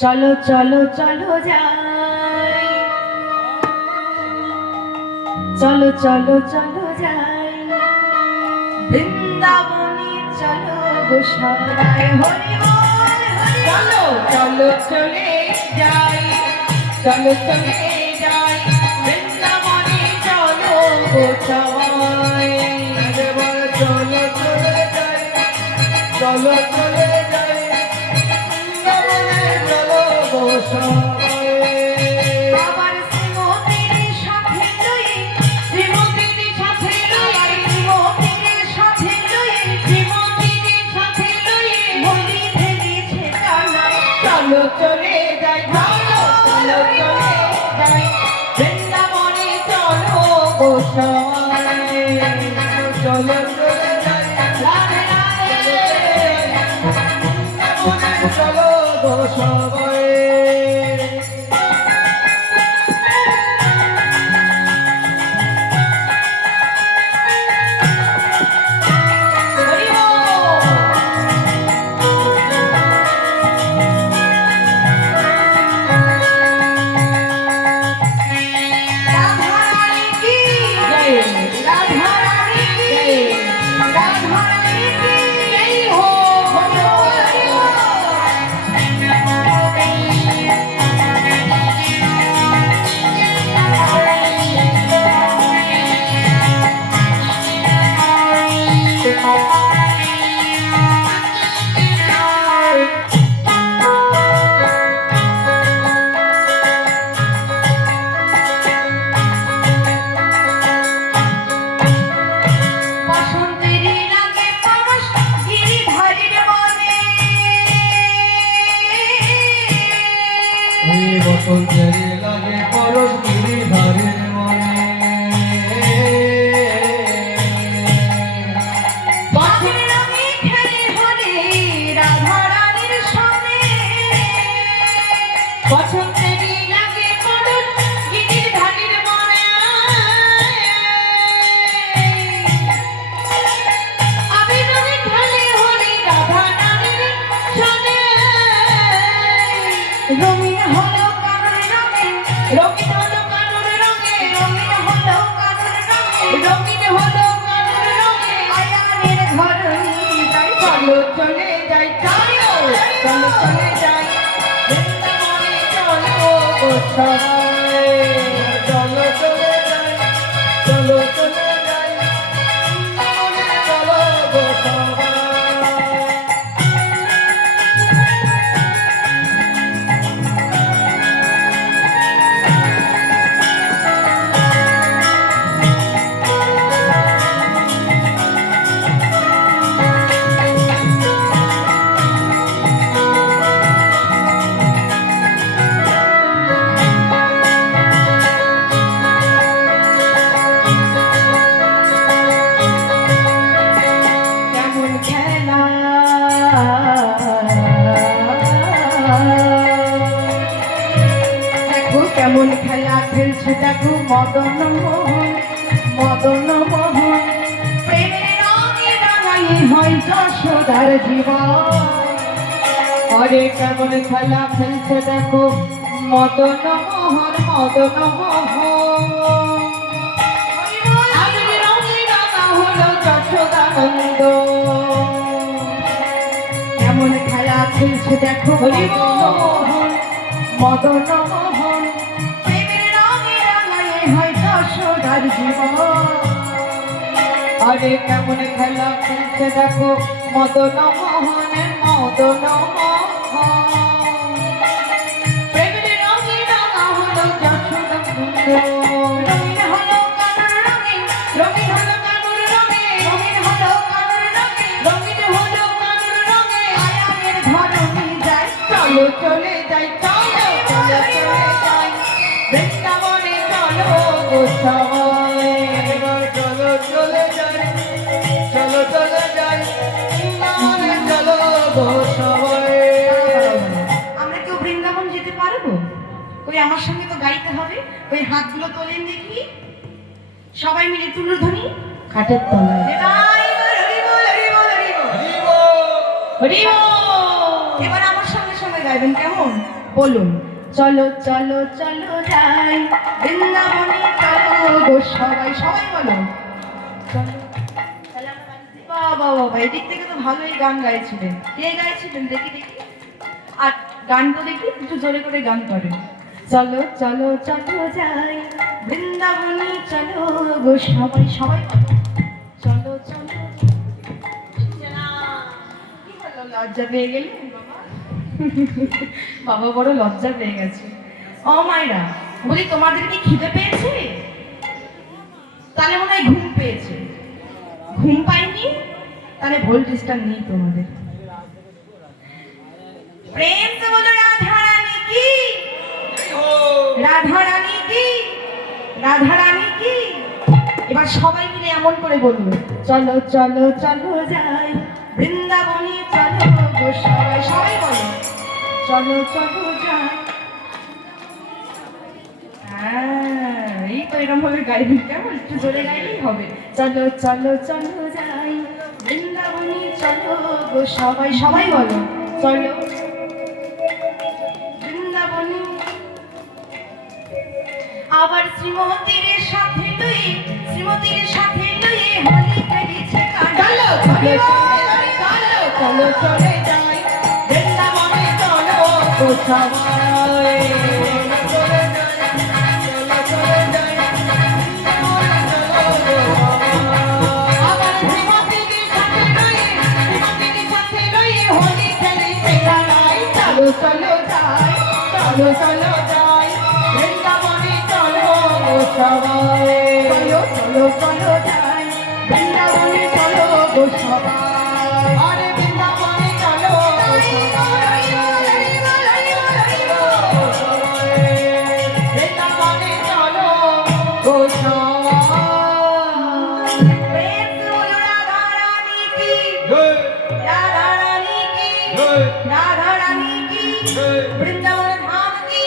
চলো চলো চলো যাই, চলো চলো চলো যাই বৃন্দাবনে, চলো গো সবাই হরি বল হরি। চলো চলো চলে যাই, চলো চলে যাই বৃন্দাবনে, চলো গো সবাই। চলো চলে যাই, চলো চলে যাই বৃন্দাবনে, চলো গো সবাই। বাবার শ্রীমতীর সাথে লয়ে, শ্রীমতীর সাথে লয়ে, শ্রীমতীর সাথে লয়ে, শ্রীমতীর সাথে লয়ে হোলি খেলেছে টানা। চলো চলে যাই, চলো চলো চলে যাই বৃন্দাবনে, চলো গো সবাই। চলো চলে যাই, রাধে রাধে। বৃন্দাবনে, চলো গো সবাই। হরি বল। রাধা রানী কি জয়, রাধা রানী কি জয়, রাধা রানী কি জয় হো। হরি বসন্তের লাগে পরশ গিরিধারীর বনে, এই বসন্তের লাগে পরশ গিরিধারের মনে। বাঁশের রঙে খেলে হলে রাধা রানীর সনে। বসন্তের লাগে পরশ গিরিধারীর বনে, আবির রঙে খেলে হলে রাধা রানীর সনে। রঙিন হলো কানুর রঙে, রঙিন হলো কানুর রঙে, রঙিন হলো কানুর রঙে, রঙিন হলো কানুর রঙে আয়ানের ধরণী যাই। চলো চলে যাই, চলো চলো চলে যাই বৃন্দাবনে, চলো গো সবাই। চলো চলে যাই, চলো চলে যাই বৃন্দাবনে, চলো গো সবাই। কেমন খেলা, দেখো কেমন খেলা খেলছে, দেখো মদন মোহন, মদন মোহন প্রেমের রঙে রাঙাই হয় যশোদার জীবন। আরে কেমন খেলা খেলছে, দেখো মদন মোহন, মদন মোহন আবির রঙে রাঙা হলো যশোদানন্দ। কেমন খেলা খেলছে, দেখো মোহন, মদন মোহন প্রেমের রঙে রাঙায় হয় যশোদার জীবন। আরে কেমন খেলা খেলছে, দেখো মদন মোহন, মদন মোহন প্রেমের রঙে রাঙা হলো যশোদানন্দ। রঙিন হলো কানুর রঙে, রঙিন হলো কানুর রঙে, রঙিন হলো কানুর রঙে, রঙিন হলো কানুর রঙে আয়ানের ধরণী যাই। চলো চলে যাই, চলো চলো চলে যাই বৃন্দাবনে, চলো গো সবাই। এবার চলো চলে যাই, চলো চলে যাই বৃন্দাবনে, চলো গো সবাই। আমরা কেউ বৃন্দাবন যেতে পারবো? ওই আমার সঙ্গে তো গাইতে হবে। ওই হাতগুলো তোলেন দেখি, সবাই মিলে তুলধ্বনি খাটের তলায়। হরি বল। এবার আমার সঙ্গে সঙ্গে গাইবেন, কেমন? বলুন। চলো চলো চলো যাই বৃন্দাবনে, চলো গো সবাই, সবাই বলো চলো। বাবা বাবা, এদিক থেকে তো ভালোই গান গাইছিলেন। কে গাইছিলেন দেখি দেখি, আর গান তো দেখি একটু জোরে করে গান করেন। চলো চলো চলো যাই বৃন্দাবনে, চলো গো সবাই, সবাই বলো চলো চলো। কি হলো, লজ্জা পেয়ে গেলে বাবা? বাবা বড় লজ্জা পেয়ে গেছে। ও মায়েরা, বলি তোমাদের কি খিদে পেয়েছে? তাহলে মনে হয় ঘুম পেয়েছে। ঘুম পাইনি তাহলে ভোল্টেজটা নেই তোমাদের। প্রেম से बोलो राधा रानी की, রাধা রানী কি, রাধা রানী কি। এবার সবাই মিলে এমন করে বলবে, চলো চলো চলো যাই বৃন্দাবনে, চলো গো সবাই, সবাই বলো চলো চলো যাই। হ্যাঁ, এই তো এরকম ভাবে গাইবেন, কেমন একটু জোরে গাইলেই হবে। চলো চলো চলো যাই বৃন্দাবনে, চলো গো সবাই, সবাই বলো চলো বৃন্দাবনে। আবার শ্রীমতীর সাথে লই, শ্রীমতীর সাথে লই হোলি খেলিছে গান। চলো চলো চলো চলো চলে যাই বৃন্দাবনে, চলো গো সবাই। আবার শ্রীমতীর সাথে লই, শ্রীমতীর সাথে লই হোলি খেলিছে গান। চলো চলো যাই, চলো চলো যাই বৃন্দাবনে, চলো গো সবাই। চলো চলো চলো যাই বৃন্দাবনে, চলো গো সবাই। আরে বৃন্দাবনে চলো গো সবাই, বৃন্দাবনে চলো গো সবাই। প্রেম से बोलो राधा रानी की, राधा रानी की, राधा रानी की, वृंदावन धाम की।